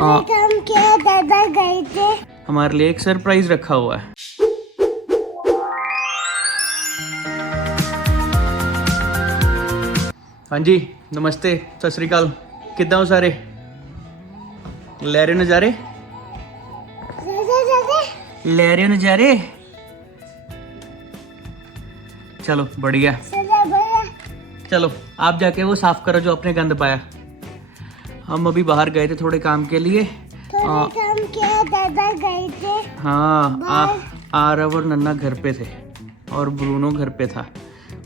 काम किया, दादा गए थे। हमारे लिए एक सरप्राइज रखा हुआ है। हाँ जी, नमस्ते, सत श्री अकाल। किद्दां हो सारे? ले रहे हो नज़ारे? ले रहे हो नज़ारे? चलो बढ़िया। चलो आप जाके वो साफ करो जो आपने गंद पाया। हम अभी बाहर गए थे थोड़े काम के लिए। काम किया, दादा गए थे। हाँ, आरव और नन्ना घर पे थे और ब्रूनो घर पे था।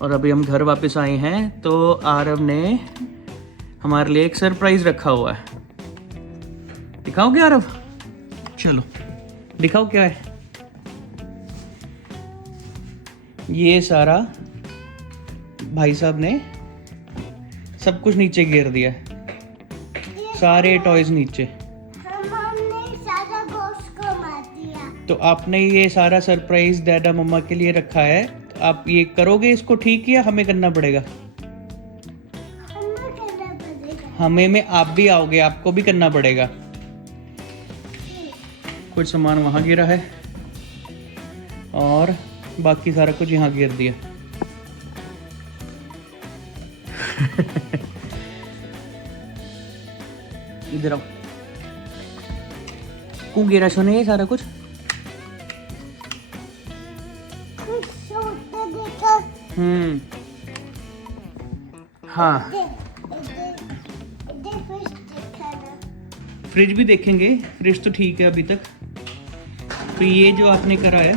और अभी हम घर वापस आए हैं तो आरव ने हमारे लिए एक सरप्राइज रखा हुआ है। दिखाओगे आरव? चलो दिखाओ क्या है। ये सारा भाई साहब ने सब कुछ नीचे गिर दिया है, सारे टॉयज नीचे। हमने सारा गोश्त को मार दिया। तो आपने ये सारा सरप्राइज डैडा मम्मा के लिए रखा है। आप ये करोगे इसको ठीक, या हमें करना पड़ेगा? हमें करना पड़ेगा। हमें में आप भी आओगे, आपको भी करना पड़ेगा। कुछ सामान वहाँ गिरा है और बाकी सारा कुछ यहाँ गिर दिया। इधर आओ। क्यों गिरा सोने ये सारा कुछ? हाँ, फ्रिज भी देखेंगे। फ्रिज तो ठीक है अभी तक। तो ये जो आपने करा है,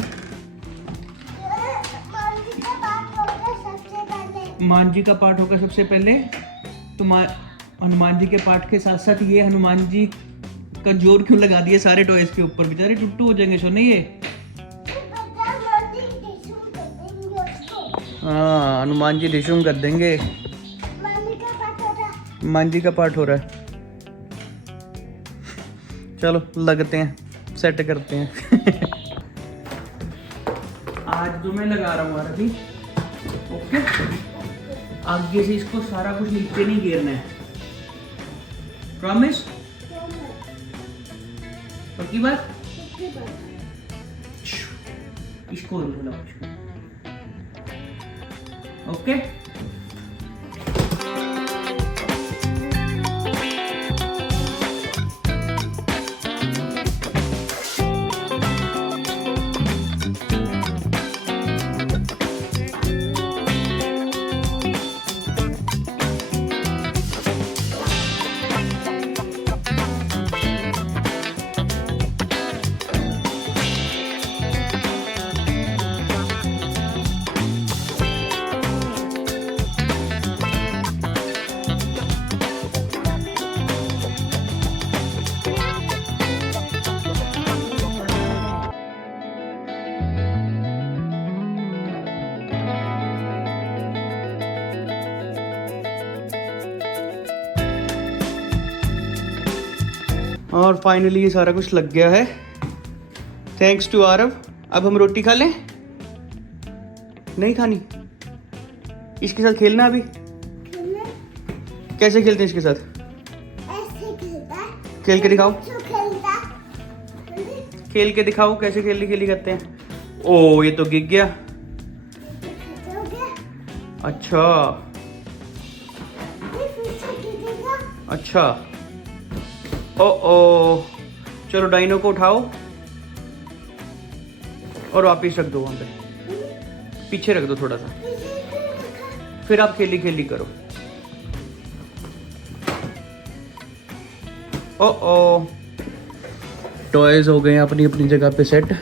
हनुमान जी का पाठ होगा सबसे पहले। तो हनुमान जी के पाठ के साथ साथ ये हनुमान जी का जोर क्यों लगा दिया सारे टॉयज के ऊपर? बेचारे टुट्टू हो जाएंगे सोने ये। हाँ, हनुमान जी रिशुम कर देंगे। हनुमान जी का पाठ हो रहा है। चलो लगते हैं, सेट करते हैं। आज तो मैं लगा रहा हूँ अभी। ओके, आगे से इसको सारा कुछ नीचे नहीं गिरना है। प्रॉमिस? पक्की बात? इसको ओके। और फाइनली ये सारा कुछ लग गया है, थैंक्स टू आरव। अब हम रोटी खा लें? नहीं खानी? इसके साथ खेलना अभी? कैसे खेलते हैं इसके साथ? ऐसे खेलता। खेल के दिखाओ। खेलता। खेल के दिखाओ कैसे खेली करते हैं। ओ ये तो गिर गया। अच्छा अच्छा। ओ चलो डाइनो को उठाओ और वापिस रख दो वहां पे, पीछे रख दो थोड़ा सा, फिर आप खेली करो। ओ टॉयज हो गए अपनी अपनी जगह पे सेट।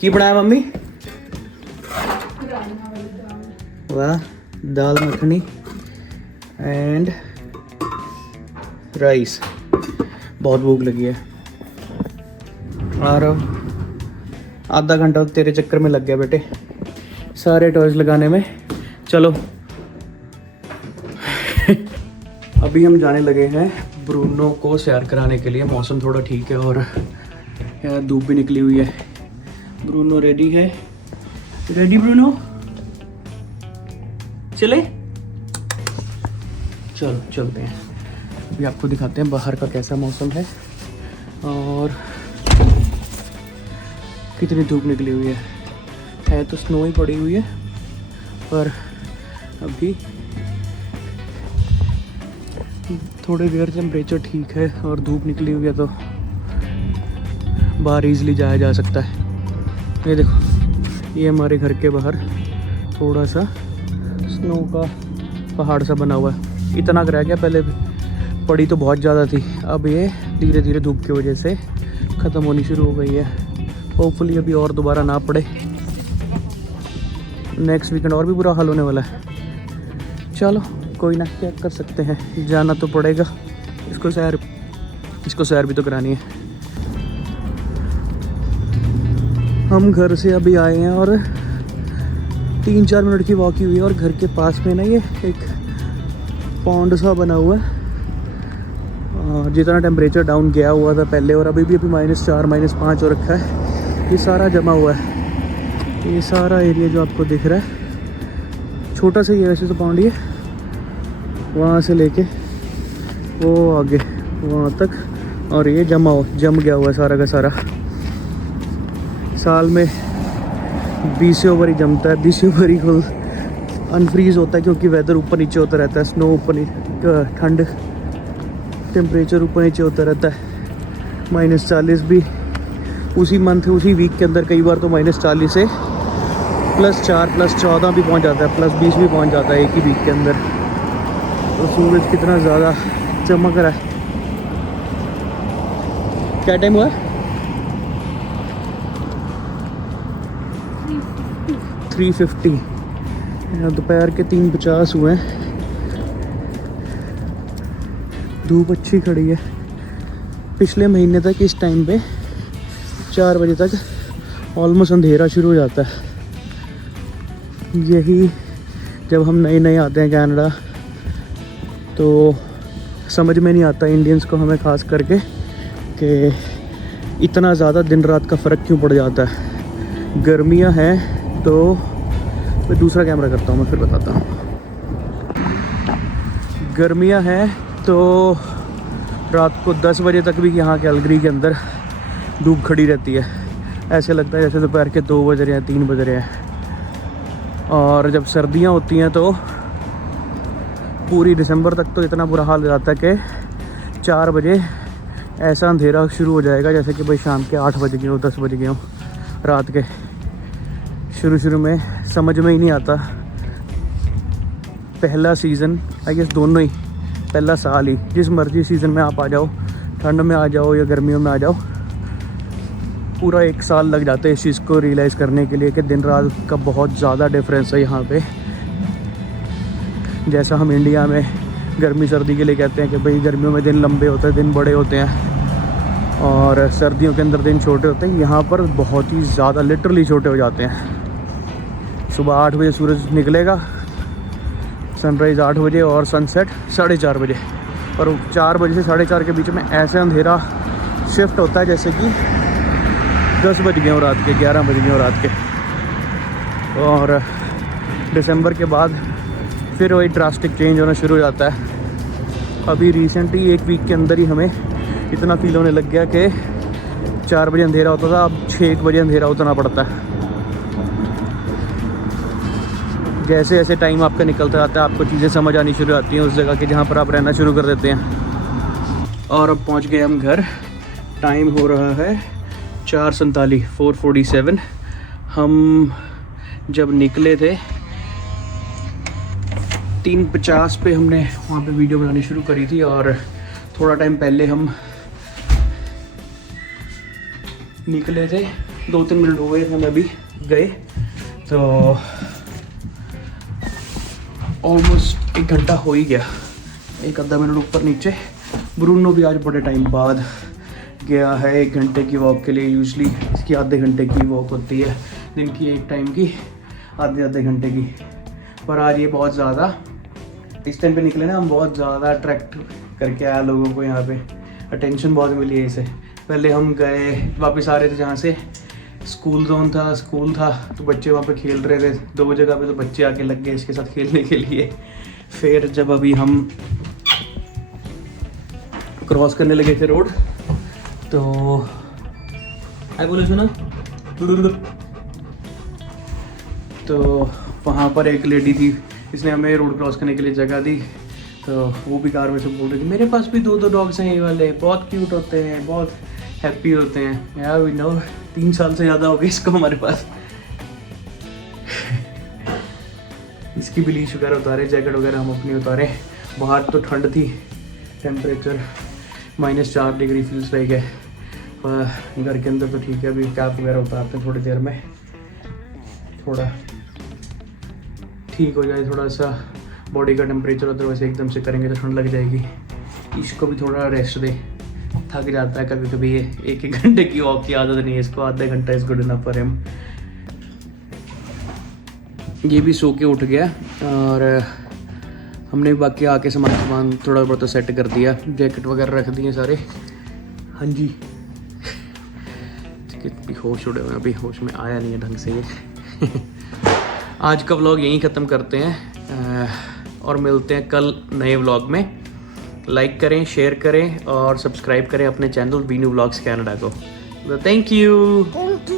की बनाया मम्मी? वाह, दाल मखनी एंड राइस। बहुत भूख लगी है। और आधा घंटा तेरे चक्कर में लग गया बेटे, सारे टॉयज लगाने में। चलो अभी हम जाने लगे हैं ब्रूनो को सैर कराने के लिए। मौसम थोड़ा ठीक है और यार धूप भी निकली हुई है। ब्रूनो रेडी है? Ready Bruno? चले? चलो चलते हैं। अभी आपको दिखाते हैं बाहर का कैसा मौसम है। और कितनी धूप निकली हुई है तो स्नो ही पड़ी हुई है, पर अभी थोड़ी देर टेम्परेचर ठीक है और धूप निकली हुई है तो बाहर इजीली जाया जा सकता है। ये देखो, ये हमारे घर के बाहर थोड़ा सा स्नो का पहाड़ सा बना हुआ है। इतना रह गया, पहले पड़ी तो बहुत ज़्यादा थी, अब ये धीरे धीरे धूप की वजह से ख़त्म होनी शुरू हो गई है। होपफुली अभी और दोबारा ना पड़े, नेक्स्ट वीकेंड और भी बुरा हाल होने वाला है। चलो कोई ना, क्या कर सकते हैं, जाना तो पड़ेगा। इसको सैर भी तो करानी है। हम घर से अभी आए हैं और 3-4 मिनट की वॉक हुई है और घर के पास में ना ये एक पॉन्ड सा बना हुआ है। जितना टेम्परेचर डाउन गया हुआ था पहले और अभी -4 -5 हो रखा है, ये सारा जमा हुआ है। ये सारा एरिया जो आपको दिख रहा है, छोटा सा ही है वैसे तो पॉन्ड, ये वहाँ से लेके वो आगे वहाँ तक, और ये जम गया हुआ है सारा का सारा। साल में 20 से ओवर ही जमता है, 20 से ओवर ही खुद अनफ्रीज होता है, क्योंकि वेदर ऊपर नीचे होता रहता है, स्नो ऊपर ठंड टेम्परेचर ऊपर नीचे होता रहता है। -40 भी उसी मंथ उसी वीक के अंदर कई बार तो -40 से +4 +14 भी पहुंच जाता है, +20 भी पहुंच जाता है एक ही वीक के अंदर। तो सूरज कितना ज़्यादा चमक रहा है। क्या टाइम हुआ? 3:50। दोपहर के 3:50 हुए हैं। धूप अच्छी खड़ी है। पिछले महीने तक इस टाइम पे 4 बजे तक ऑलमोस्ट अंधेरा शुरू हो जाता है। यही जब हम नए आते हैं कनाडा तो समझ में नहीं आता इंडियंस को, हमें ख़ास करके, कि इतना ज़्यादा दिन रात का फ़र्क क्यों पड़ जाता है। गर्मियाँ हैं तो मैं दूसरा कैमरा करता हूँ, मैं फिर बताता हूँ। गर्मियाँ हैं तो रात को 10 बजे तक भी यहाँ कैलगरी के अंदर धूप खड़ी रहती है। ऐसे लगता है जैसे दोपहर के 2 बज रहे हैं, 3 बज रहे हैं। और जब सर्दियाँ होती हैं तो पूरी दिसंबर तक तो इतना बुरा हाल हो जाता है कि 4 बजे ऐसा अंधेरा शुरू हो जाएगा जैसे कि भाई शाम के 8 बज गए हो, 10 बज गए हो रात के। शुरू में समझ में ही नहीं आता। पहला सीज़न आई गेस, दोनों ही, पहला साल ही, जिस मर्जी सीज़न में आप आ जाओ, ठंड में आ जाओ या गर्मियों में आ जाओ, पूरा 1 साल लग जाता है इस चीज़ को रियलाइज़ करने के लिए कि दिन रात का बहुत ज़्यादा डिफरेंस है यहाँ पे। जैसा हम इंडिया में गर्मी सर्दी के लिए कहते हैं कि भाई गर्मियों में दिन लंबे होते हैं, दिन बड़े होते हैं, और सर्दियों के अंदर दिन छोटे होते हैं, यहाँ पर बहुत ही ज़्यादा लिटरली छोटे हो जाते हैं। सुबह 8 बजे सूरज निकलेगा, सनराइज़ 8 बजे और सनसेट 4:30 बजे, और 4 बजे से 4:30 के बीच में ऐसे अंधेरा शिफ्ट होता है जैसे कि 10 बज गए हो रात के, 11 बज गए हो रात के। और दिसंबर के बाद फिर वही ड्रास्टिक चेंज होना शुरू हो जाता है। अभी रिसेंटली 1 वीक के अंदर ही हमें इतना फील होने लग गया कि 4 बजे अंधेरा होता था, अब 6-1 बजे अंधेरा उतना पड़ता है। जैसे जैसे टाइम आपका निकलता जाता है आपको चीज़ें समझ आनी शुरू आती हैं उस जगह की जहाँ पर आप रहना शुरू कर देते हैं। और अब पहुँच गए हम घर। टाइम हो रहा है 4:47, 4:47। हम जब निकले थे 3:50 पे हमने वहाँ पे वीडियो बनानी शुरू करी थी, और थोड़ा टाइम पहले हम निकले थे, 2-3 मिनट हो गए हम अभी गए, तो ऑलमोस्ट 1 घंटा हो ही गया, 1-आधा मिनट ऊपर नीचे। ब्रूनो भी आज बड़े टाइम बाद गया है 1 घंटे की वॉक के लिए। यूजली इसकी आधे घंटे की वॉक होती है, दिन की 1 टाइम की आधे घंटे की, पर आज ये बहुत ज़्यादा इस टाइम पे निकले ना, हम बहुत ज़्यादा अट्रैक्ट करके आया लोगों को। यहाँ पे अटेंशन बहुत मिली है इसे। पहले हम गए, वापस आ रहे थे जहाँ से स्कूल था, तो बच्चे वहाँ पे खेल रहे थे 2 जगह पे, तो बच्चे आके लग गए इसके साथ खेलने के लिए। फिर जब अभी हम क्रॉस करने लगे थे रोड, तो हाय बोले सुना। तो वहाँ पर एक लेडी थी, इसने हमें रोड क्रॉस करने के लिए जगह दी। तो वो भी कार में से बोल रही थी मेरे पास भी 2 डॉग्स हैं, ये वाले बहुत क्यूट होते हैं, बहुत हैप्पी होते हैं। यार वी नो 3 साल से ज़्यादा हो गए इसको हमारे पास। इसकी भी लीश वगैरह उतारे, जैकेट वगैरह हम अपनी उतारे। बाहर तो ठंड थी, टेम्परेचर -4 डिग्री फील्स रह गए। घर के अंदर तो ठीक है, अभी कैप वगैरह उतारते हैं थोड़ी देर में, थोड़ा ठीक हो जाए थोड़ा सा बॉडी का टेम्परेचर। अदरवाइज एकदम से करेंगे तो ठंड लग जाएगी। इसको भी थोड़ा रेस्ट दे, थक जाता है कभी कभी। ये 1-1 घंटे की वॉक की आदत नहीं है इसको, आधा घंटा is good enough for him. ये भी सो के उठ गया और हमने भी बाकी आके सामान थोड़ा बहुत सेट कर दिया, जैकेट वगैरह रख दिए सारे। हाँ जी कितनी होश उड़े हुए, अभी होश में आया नहीं है ढंग से ये। आज का व्लॉग यहीं ख़त्म करते हैं और मिलते हैं कल नए व्लॉग में। लाइक करें, शेयर करें और सब्सक्राइब करें अपने चैनल वीनू व्लॉग्स कनाडा को। Thank you.